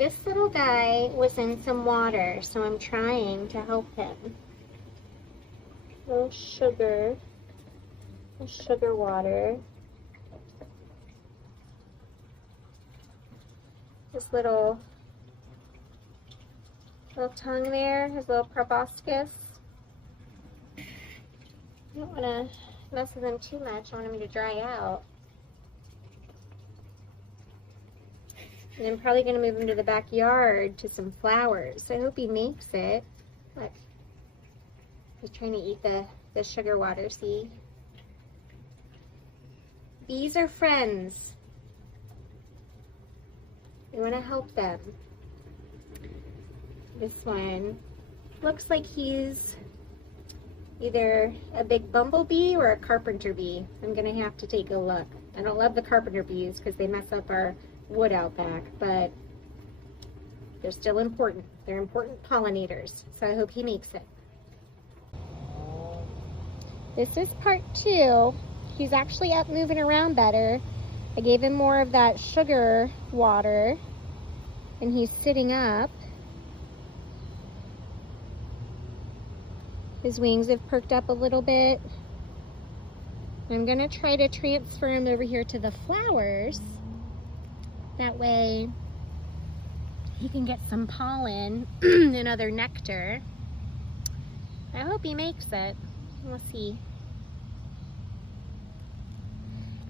this little guy was in some water, so I'm trying to help him. Little sugar water. His little tongue there, his little proboscis. I don't want to mess with him too much. I want him to dry out. And I'm probably going to move him to the backyard to some flowers. I hope he makes it. Look. He's trying to eat the sugar water, see? Bees are friends. We want to help them. This one looks like he's either a big bumblebee or a carpenter bee. I'm going to have to take a look. I don't love the carpenter bees because they mess up our wood out back, but they're still important. They're important pollinators, so I hope he makes it. This is part 2. He's actually up moving around better. I gave him more of that sugar water, and he's sitting up. His wings have perked up a little bit. I'm gonna try to transfer him over here to the flowers. That way he can get some pollen and other nectar. I hope he makes it. We'll see.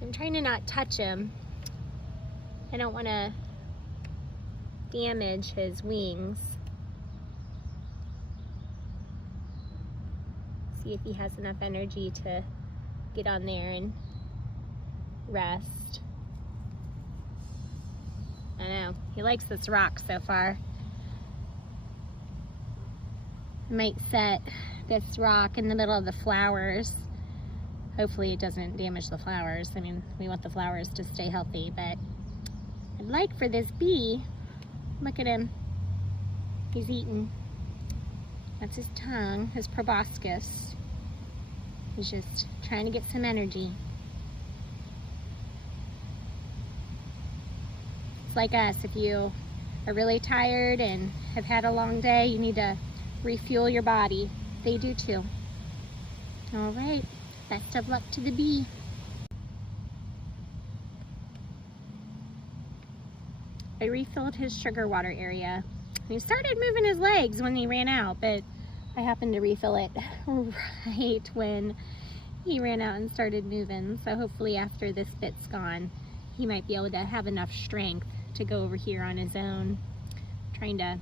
I'm trying to not touch him. I don't want to damage his wings. See if he has enough energy to get on there and rest. I know, he likes this rock so far. I might set this rock in the middle of the flowers. Hopefully it doesn't damage the flowers. I mean, we want the flowers to stay healthy, but I'd like for this bee, look at him, he's eating. That's his tongue, his proboscis. He's just trying to get some energy. It's like us, if you are really tired and have had a long day, you need to refuel your body. They do too. All right, best of luck to the bee. I refilled his sugar water area. He started moving his legs when he ran out, but I happened to refill it right when he ran out and started moving. So hopefully after this bit's gone, he might be able to have enough strength to go over here on his own. I'm trying to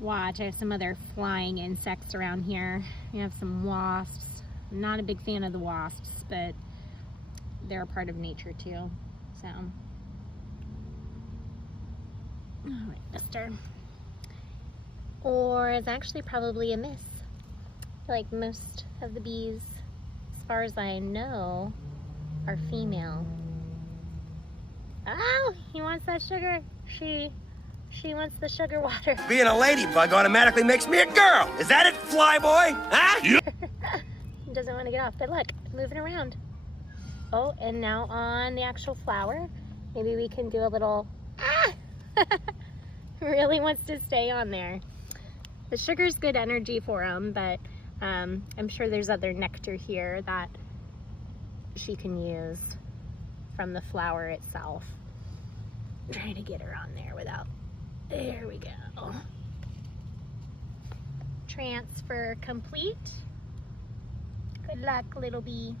watch. I have some other flying insects around here. We have some wasps. I'm not a big fan of the wasps, but they're a part of nature too. So, all right, mister. Or it's actually probably a miss. I feel like most of the bees, as far as I know, are female. Oh, he wants that sugar. She wants the sugar water. Being a ladybug automatically makes me a girl. Is that it, flyboy? Huh? He doesn't want to get off, but look, moving around. Oh, and now on the actual flower, maybe we can do a little, really wants to stay on there. The sugar's good energy for him, but I'm sure there's other nectar here that she can use from the flower itself. I'm trying to get her on there without, there we go. Transfer complete. Good luck, little bee.